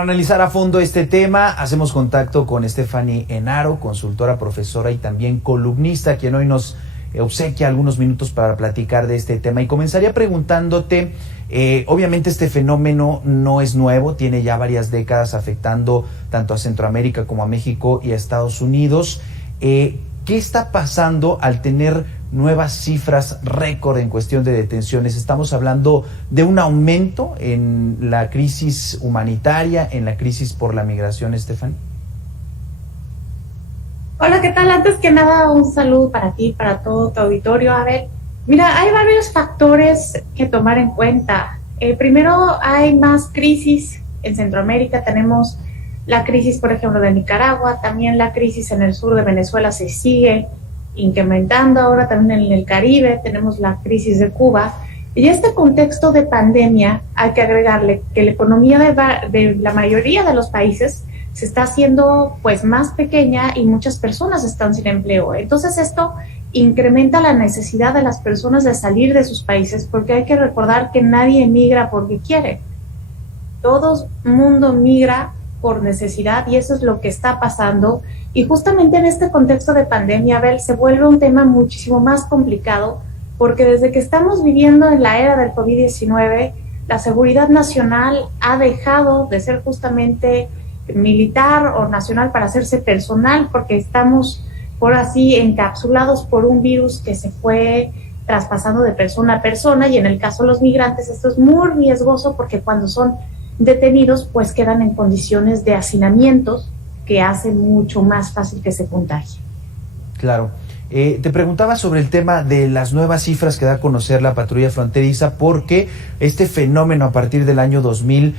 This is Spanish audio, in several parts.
Para analizar a fondo este tema, hacemos contacto con Stephanie Enaro, consultora, profesora y también columnista, quien hoy nos obsequia algunos minutos para platicar de este tema. Y comenzaría preguntándote, obviamente este fenómeno no es nuevo, tiene ya varias décadas afectando tanto a Centroamérica como a México y a Estados Unidos. ¿Qué está pasando al tener nuevas cifras récord en cuestión de detenciones? ¿Estamos hablando de un aumento en la crisis humanitaria, en la crisis por la migración, Stephanie? Hola, ¿qué tal? Antes que nada, un saludo para ti, para todo tu auditorio. A ver, mira, hay varios factores que tomar en cuenta. Primero, hay más crisis en Centroamérica. Tenemos la crisis, por ejemplo, de Nicaragua, también la crisis en el sur de Venezuela se sigue incrementando, ahora también en el Caribe tenemos la crisis de Cuba. Y este contexto de pandemia hay que agregarle que la economía de la mayoría de los países se está haciendo pues más pequeña y muchas personas están sin empleo. Entonces esto incrementa la necesidad de las personas de salir de sus países, porque hay que recordar que nadie migra porque quiere. Todo el mundo migra por necesidad y eso es lo que está pasando. Y justamente en este contexto de pandemia, Abel, se vuelve un tema muchísimo más complicado, porque desde que estamos viviendo en la era del COVID-19, la seguridad nacional ha dejado de ser justamente militar o nacional para hacerse personal, porque estamos por así encapsulados por un virus que se fue traspasando de persona a persona, y en el caso de los migrantes esto es muy riesgoso porque cuando son detenidos pues quedan en condiciones de hacinamientos que hacen mucho más fácil que se contagien. Claro. Te preguntaba sobre el tema de las nuevas cifras que da a conocer la patrulla fronteriza, porque este fenómeno a partir del año 2000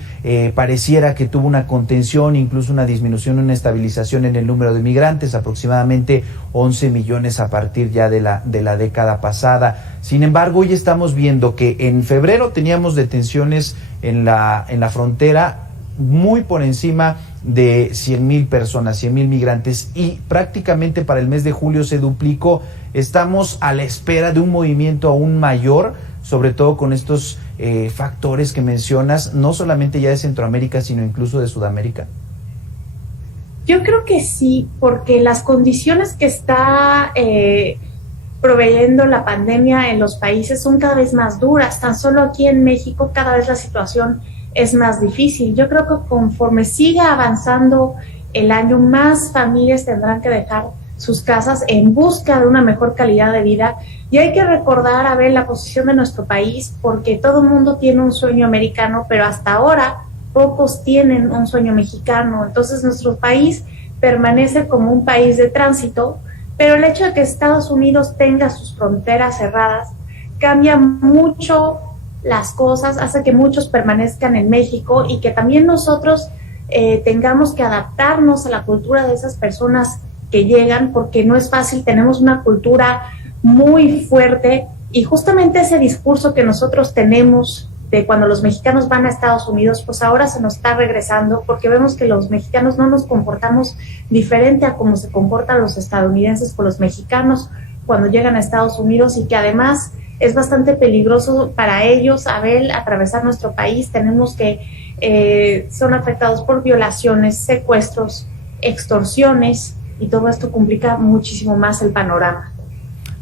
pareciera que tuvo una contención, incluso una disminución, una estabilización en el número de migrantes, aproximadamente 11 millones a partir ya de la década pasada. Sin embargo, hoy estamos viendo que en febrero teníamos detenciones en la frontera muy por encima de 100,000 personas, 100,000 migrantes, y prácticamente para el mes de julio se duplicó. Estamos a la espera de un movimiento aún mayor, sobre todo con estos factores que mencionas, no solamente ya de Centroamérica, sino incluso de Sudamérica. Yo creo que sí, porque las condiciones que está proveyendo la pandemia en los países son cada vez más duras. Tan solo aquí en México cada vez la situación es más difícil. Yo creo que conforme siga avanzando el año, más familias tendrán que dejar sus casas en busca de una mejor calidad de vida. Y hay que recordar, a ver, la posición de nuestro país, porque todo el mundo tiene un sueño americano, pero hasta ahora pocos tienen un sueño mexicano. Entonces nuestro país permanece como un país de tránsito, pero el hecho de que Estados Unidos tenga sus fronteras cerradas cambia mucho las cosas, hace que muchos permanezcan en México y que también nosotros tengamos que adaptarnos a la cultura de esas personas que llegan, porque no es fácil, tenemos una cultura muy fuerte, y justamente ese discurso que nosotros tenemos de cuando los mexicanos van a Estados Unidos, pues ahora se nos está regresando, porque vemos que los mexicanos no nos comportamos diferente a cómo se comportan los estadounidenses con los mexicanos cuando llegan a Estados Unidos, y que además es bastante peligroso para ellos, Abel, atravesar nuestro país. Tenemos que son afectados por violaciones, secuestros, extorsiones, y todo esto complica muchísimo más el panorama.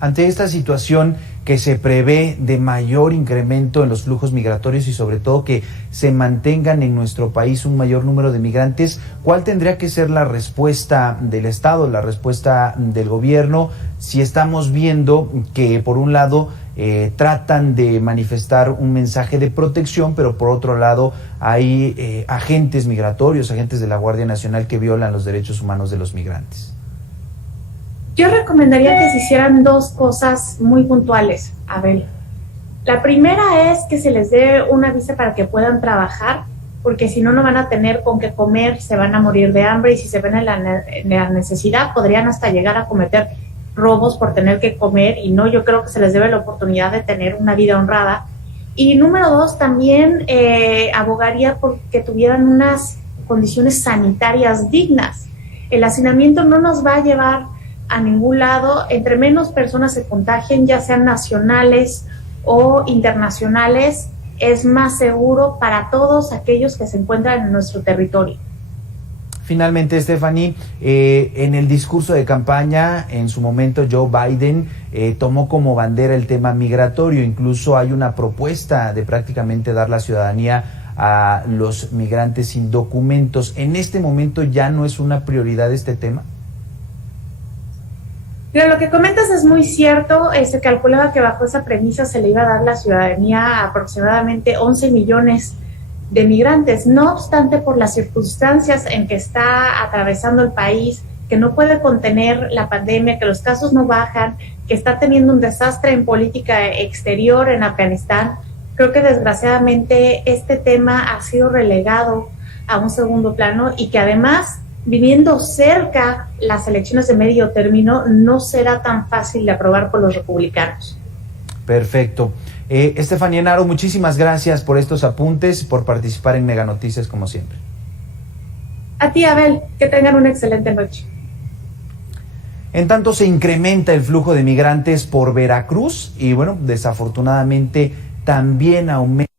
Ante esta situación que se prevé de mayor incremento en los flujos migratorios y sobre todo que se mantengan en nuestro país un mayor número de migrantes, ¿cuál tendría que ser la respuesta del Estado, la respuesta del gobierno, si estamos viendo que por un lado tratan de manifestar un mensaje de protección, pero por otro lado hay agentes migratorios, agentes de la Guardia Nacional que violan los derechos humanos de los migrantes? Yo recomendaría que se hicieran dos cosas muy puntuales, Abel. La primera es que se les dé una visa para que puedan trabajar, porque si no, no van a tener con qué comer, se van a morir de hambre, y si se ven en la necesidad podrían hasta llegar a cometer robos por tener que comer, y no, yo creo que se les debe la oportunidad de tener una vida honrada. Y número dos, también abogaría por que tuvieran unas condiciones sanitarias dignas. El hacinamiento no nos va a llevar a ningún lado. Entre menos personas se contagien, ya sean nacionales o internacionales, es más seguro para todos aquellos que se encuentran en nuestro territorio. Finalmente, Stephanie, en el discurso de campaña, en su momento Joe Biden tomó como bandera el tema migratorio. Incluso hay una propuesta de prácticamente dar la ciudadanía a los migrantes sin documentos. ¿En este momento ya no es una prioridad este tema? Pero lo que comentas es muy cierto. Se calculaba que bajo esa premisa se le iba a dar la ciudadanía a aproximadamente 11 millones de migrantes. No obstante, por las circunstancias en que está atravesando el país, que no puede contener la pandemia, que los casos no bajan, que está teniendo un desastre en política exterior en Afganistán, creo que desgraciadamente este tema ha sido relegado a un segundo plano y que además, viniendo cerca las elecciones de medio término, no será tan fácil de aprobar por los republicanos. Perfecto. Estefanía Enaro, muchísimas gracias por estos apuntes, por participar en Mega Noticias como siempre. A ti, Abel, que tengan una excelente noche. En tanto se incrementa el flujo de migrantes por Veracruz y bueno, desafortunadamente también aumenta